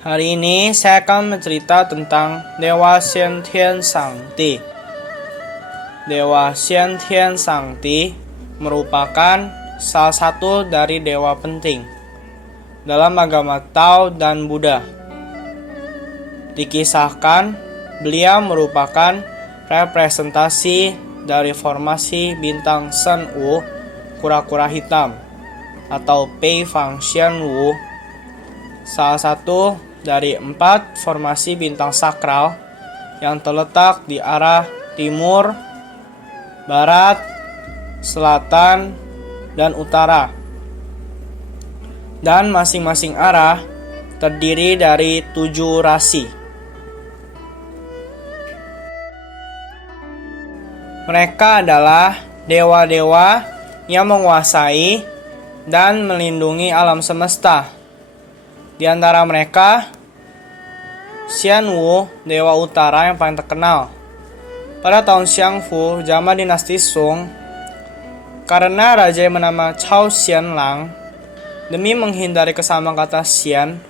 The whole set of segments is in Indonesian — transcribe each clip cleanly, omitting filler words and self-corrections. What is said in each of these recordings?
Hari ini saya akan mencerita tentang Dewa Xiantian Shangdi. Dewa Xiantian Shangdi merupakan salah satu dari dewa penting dalam agama Tao dan Buddha. Dikisahkan, beliau merupakan representasi dari formasi bintang Shen Wu, kura-kura hitam, atau Pei Fang Xian Wu, salah satu dari 4 formasi bintang sakral yang terletak di arah timur, barat, selatan, dan utara. Dan masing-masing arah terdiri dari 7 rasi. Mereka adalah dewa-dewa yang menguasai dan melindungi alam semesta. Di antara mereka, Xian Wu, dewa utara yang paling terkenal. Pada tahun Xiangfu, zaman dinasti Song, karena raja yang bernama Cao Xianlang, demi menghindari kesamaan kata Xian,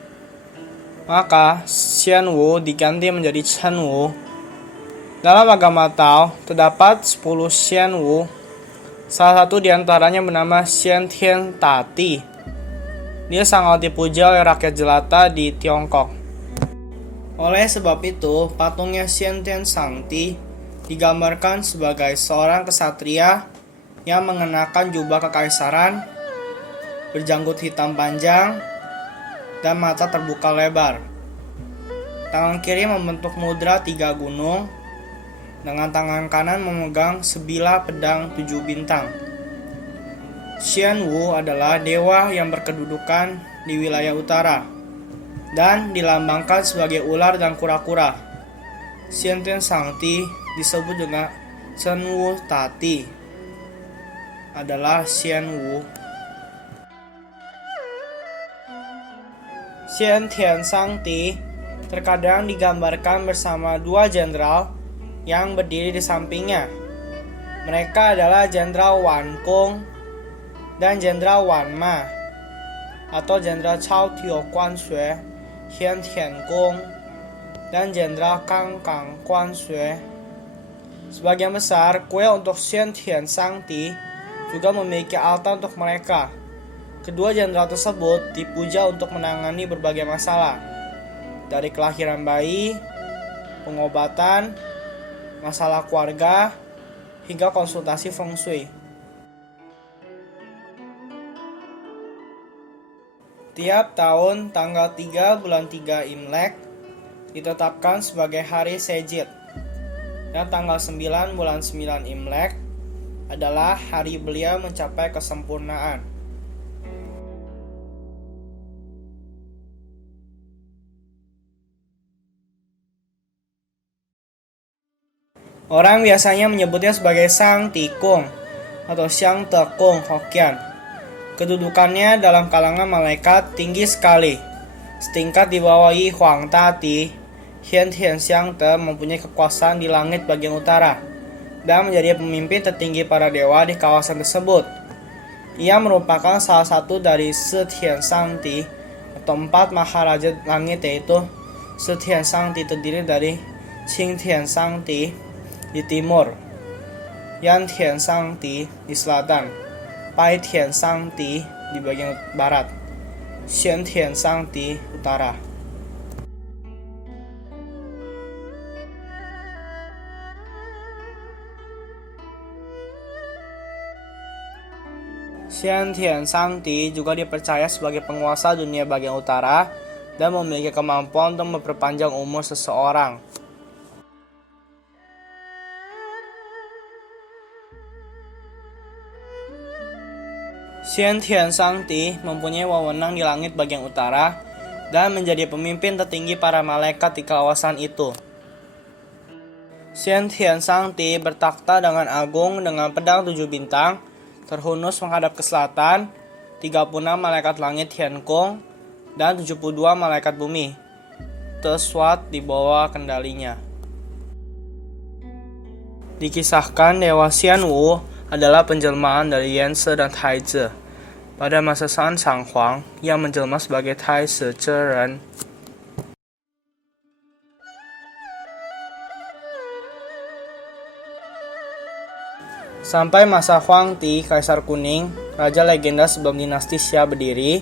maka Xian Wu diganti menjadi Chen Wu. Dalam agama Tao, terdapat 10 Xian Wu. Salah satu di antaranya bernama Xiantian Tati. Dia sangat dipuja oleh rakyat jelata di Tiongkok. Oleh sebab itu, patungnya Xiantian Shangdi digambarkan sebagai seorang kesatria yang mengenakan jubah kekaisaran, berjanggut hitam panjang, dan mata terbuka lebar. Tangan kiri membentuk mudra 3 gunung, dengan tangan kanan memegang sebilah pedang 7 bintang. Xian Wu adalah dewa yang berkedudukan di wilayah utara dan dilambangkan sebagai ular dan kura-kura. Xiantian Shangdi disebut juga Chen Wu Tati, adalah Xian Wu. Xiantian Shangdi terkadang digambarkan bersama 2 jenderal yang berdiri di sampingnya. Mereka adalah Jenderal Wan Gong dan Jenderal Wan Ma, atau Jenderal Cao Tio Guan Xue, Hian Tian Gong, dan Jenderal Kang Kang Guan Xue. Sebagian besar kuil untuk Xiantian Shangdi juga memiliki altar untuk mereka. Kedua jenderal tersebut dipuja untuk menangani berbagai masalah, dari kelahiran bayi, pengobatan, masalah keluarga, hingga konsultasi feng shui. Tiap tahun tanggal 3 bulan 3 Imlek ditetapkan sebagai hari Sejid, dan tanggal 9 bulan 9 Imlek adalah hari beliau mencapai kesempurnaan. Orang biasanya menyebutnya sebagai Sang Tikung atau Xiang Tekung Hokian. Kedudukannya dalam kalangan malaikat tinggi sekali, setingkat di bawah Yi Huang Tati. Xiantian Shangdi mempunyai kekuasaan di langit bagian utara dan menjadi pemimpin tertinggi para dewa di kawasan tersebut. Ia merupakan salah satu dari Shitian Shangdi atau 4 maharaja langit, yaitu Shitian Shangdi terdiri dari Qingtian Shangdi di timur, Yantian Shangdi di selatan, Baitian Shangdi di bagian barat, Xiantian Shangdi utara. Xiantian Shangdi juga dipercaya sebagai penguasa dunia bagian utara dan memiliki kemampuan untuk memperpanjang umur seseorang. Xiantian Shangdi mempunyai wewenang di langit bagian utara dan menjadi pemimpin tertinggi para malaikat di kawasan itu. Xiantian Shangdi bertakhta dengan agung dengan pedang 7 bintang, terhunus menghadap ke selatan, 36 malaikat langit Tian Gong, dan 72 malaikat bumi. Teswat di bawah kendalinya. Dikisahkan Dewa Xianwu adalah penjelmaan dari Yanse dan Taizi pada masa San Shanghuang yang menjelma sebagai Taisi Zhen. Sampai masa Huangdi, Kaisar Kuning, raja legenda sebelum dinasti Xia berdiri,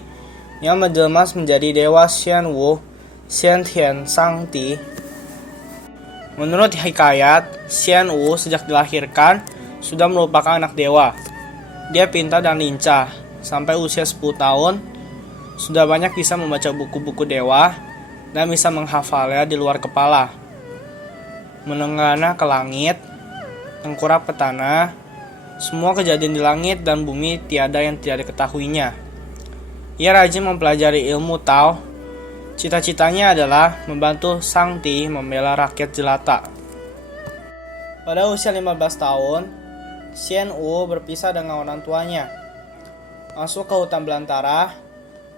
yang menjelma menjadi Dewa Xianwu, Xiantian Shangdi. Menurut hikayat, Xianwu sejak dilahirkan sudah merupakan anak dewa. Dia pintar dan lincah. Sampai usia 10 tahun, sudah banyak bisa membaca buku-buku dewa dan bisa menghafalnya di luar kepala. Menengana ke langit, tengkurap ke tanah, semua kejadian di langit dan bumi tiada yang tidak diketahuinya. Ia rajin mempelajari ilmu Tao. Cita-citanya adalah membantu Shangdi membela rakyat jelata. Pada usia 15 tahun, Xianwu berpisah dengan orang tuanya, masuk ke hutan belantara,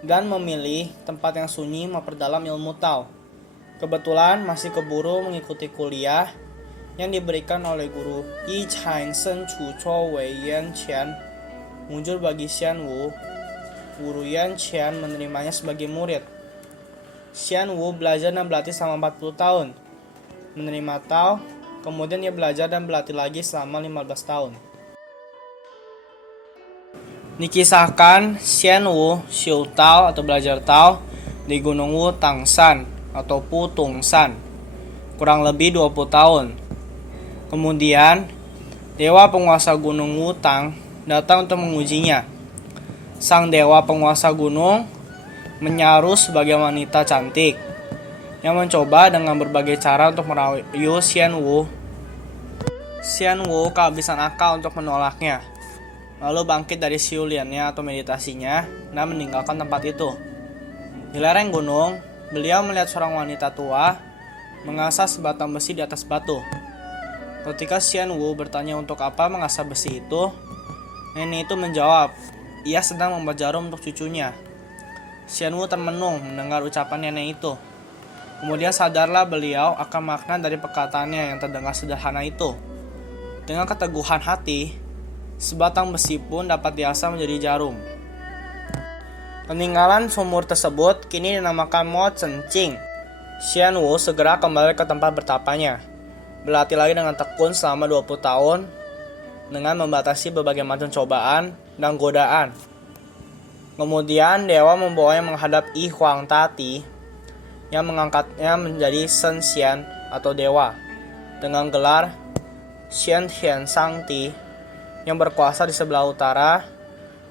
dan memilih tempat yang sunyi memperdalam ilmu Tao. Kebetulan masih keburu mengikuti kuliah yang diberikan oleh guru Yi Chang Sen Chu Chou Wei Yan Qian. Mujur bagi Xianwu, guru Yan Qian menerimanya sebagai murid. Xianwu belajar dan berlatih selama 40 tahun. Menerima Tao, kemudian ia belajar dan berlatih lagi selama 15 tahun. Dikisahkan Xianwu Xiu Tao atau belajar Tao di Gunung Wu Tangshan atau Putungshan kurang lebih 20 tahun. Kemudian, dewa penguasa Gunung Wutang datang untuk mengujinya. Sang dewa penguasa gunung menyaru sebagai wanita cantik yang mencoba dengan berbagai cara untuk merayu Xianwu. Xianwu kehabisan akal untuk menolaknya, lalu bangkit dari siuliannya atau meditasinya dan meninggalkan tempat itu. Di lereng gunung, beliau melihat seorang wanita tua mengasah sebatang besi di atas batu. Ketika Xianwu bertanya untuk apa mengasah besi itu, nenek itu menjawab, ia sedang membuat jarum untuk cucunya. Xianwu termenung mendengar ucapan nenek itu. Kemudian sadarlah beliau akan makna dari perkataannya yang terdengar sederhana itu. Dengan keteguhan hati, sebatang besi pun dapat diasah menjadi jarum. Peninggalan sumur tersebut kini dinamakan Mo Chen-Ching. Xianwu segera kembali ke tempat bertapanya. Berlatih lagi dengan tekun selama 20 tahun dengan membatasi berbagai macam cobaan dan godaan. Kemudian dewa membawanya menghadap Yi Huang Tati yang mengangkatnya menjadi Shen Xian atau dewa dengan gelar Xiantian Shangdi yang berkuasa di sebelah utara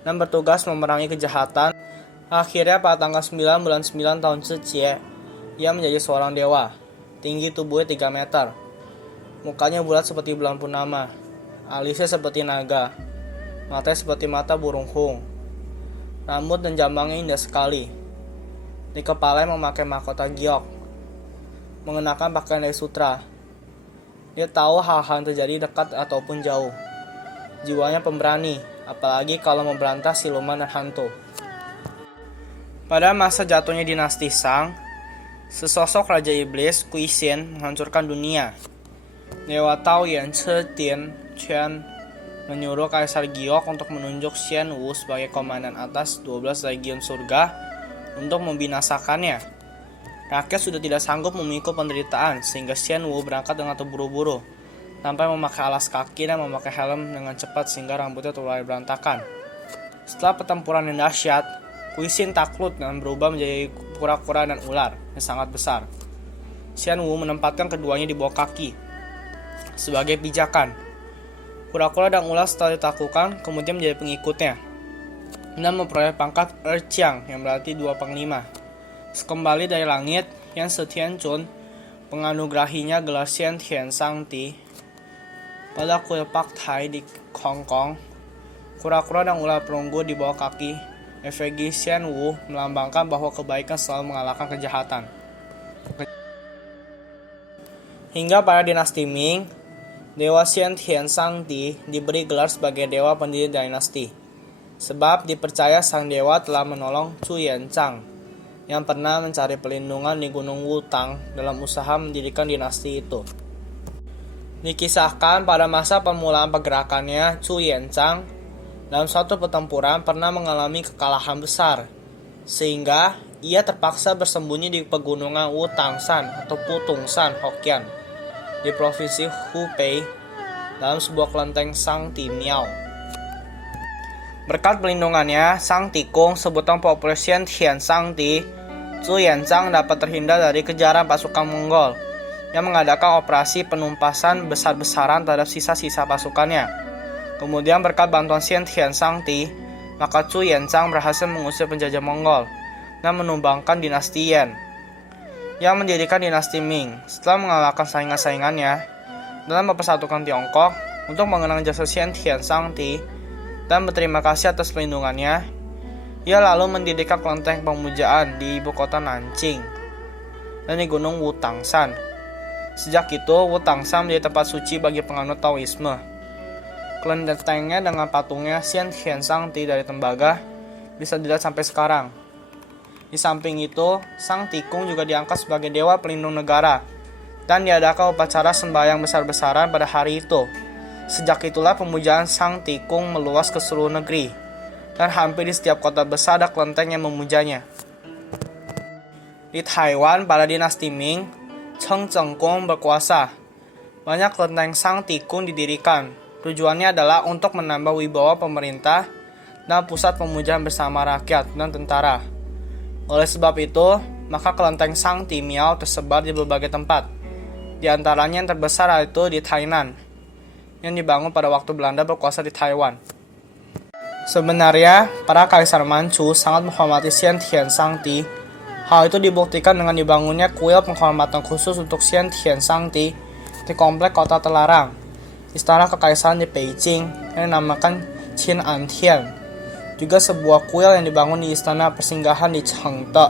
dan bertugas memerangi kejahatan. Akhirnya pada tanggal 9 bulan 9 tahun Zhijie, ia menjadi seorang dewa. Tinggi tubuhnya 3 meter. Mukanya bulat seperti bulan purnama. Alisnya seperti naga. Matanya seperti mata burung hung. Rambut dan jambangnya indah sekali. Di kepalanya memakai mahkota giok, mengenakan pakaian dari sutra. Dia tahu hal-hal yang terjadi dekat ataupun jauh. Jiwanya pemberani, apalagi kalau memberantas siluman dan hantu. Pada masa jatuhnya dinasti Shang, sesosok Raja Iblis, Kuixin, menghancurkan dunia. Dewa Tao Yanse Tian Chen menyuruh Kaisar Giok untuk menunjuk Xianwu sebagai komandan atas 12 legiun surga untuk membinasakannya. Rakyat sudah tidak sanggup memikul penderitaan sehingga Xianwu berangkat dengan terburu-buru tanpa memakai alas kaki dan memakai helm dengan cepat sehingga rambutnya terlalu berantakan. Setelah pertempuran yang dahsyat, Kuixin takluk dan berubah menjadi kura-kura dan ular yang sangat besar. Xianwu menempatkan keduanya di bawah kaki sebagai pijakan. Kura-kura dan ular setelah ditaklukkan kemudian menjadi pengikutnya dan memperoleh pangkat Erqiang yang berarti 2 panglima. Sekembali dari langit, yang Setianchun menganugerahinya gelar Xiantian Shangdi. Pada kuil Pak Tai di Hong Kong, kura-kura dan ular perunggu di bawah kaki efegi Xianwu melambangkan bahwa kebaikan selalu mengalahkan kejahatan. Hingga pada dinasti Ming, Dewa Xiantian Shangdi diberi gelar sebagai dewa pendiri dinasti, sebab dipercaya sang dewa telah menolong Chu Yanzhang yang pernah mencari pelindungan di Gunung Wutang dalam usaha mendirikan dinasti itu. Dikisahkan pada masa permulaan pergerakannya, Chu Yanzhang dalam suatu pertempuran pernah mengalami kekalahan besar, sehingga ia terpaksa bersembunyi di pegunungan Wutangsan atau Putungsan Hokkien di provinsi Hubei dalam sebuah kelenteng Shangti Miao. Berkat pelindungannya, Sang Tikung, sebutan populer Xian Shangti, Chu Yanzhang dapat terhindar dari kejaran pasukan Mongol yang mengadakan operasi penumpasan besar-besaran terhadap sisa-sisa pasukannya. Kemudian berkat bantuan Xian Shangti, maka Chu Yanzhang berhasil mengusir penjajah Mongol dan menumbangkan dinasti Yan, yang mendirikan dinasti Ming setelah mengalahkan saingan-saingannya dalam mempersatukan Tiongkok. Untuk mengenang jasa Xian Shangti dan berterima kasih atas pelindungannya, ia lalu mendirikan kelenteng pemujaan di ibu kota Nanjing dan di Gunung Wutangsan. Sejak itu, Wutangsan menjadi tempat suci bagi penganut Taoisme. Kelentengnya dengan patungnya Xian Shangti dari tembaga bisa dilihat sampai sekarang. Di samping itu, Sang Tikung juga diangkat sebagai dewa pelindung negara dan diadakan upacara sembahyang besar-besaran pada hari itu. Sejak itulah pemujaan Sang Tikung meluas ke seluruh negeri, dan hampir di setiap kota besar ada kelenteng yang memujanya. Di Taiwan pada dinasti Ming, Cheng Zhengkong berkuasa. Banyak kelenteng Sang Tikung didirikan. Tujuannya adalah untuk menambah wibawa pemerintah dan pusat pemujaan bersama rakyat dan tentara. Oleh sebab itu, maka kelenteng Shangti Miao tersebar di berbagai tempat. Di antaranya yang terbesar yaitu di Tainan, yang dibangun pada waktu Belanda berkuasa di Taiwan. Sebenarnya, para kaisar Manchu sangat menghormati Xian Shangti. Hal itu dibuktikan dengan dibangunnya kuil penghormatan khusus untuk Xian Shangti di komplek kota terlarang, Istana Kekaisaran di Beijing, yang dinamakan Qin An Tian. Juga sebuah kuil yang dibangun di istana persinggahan di Chengde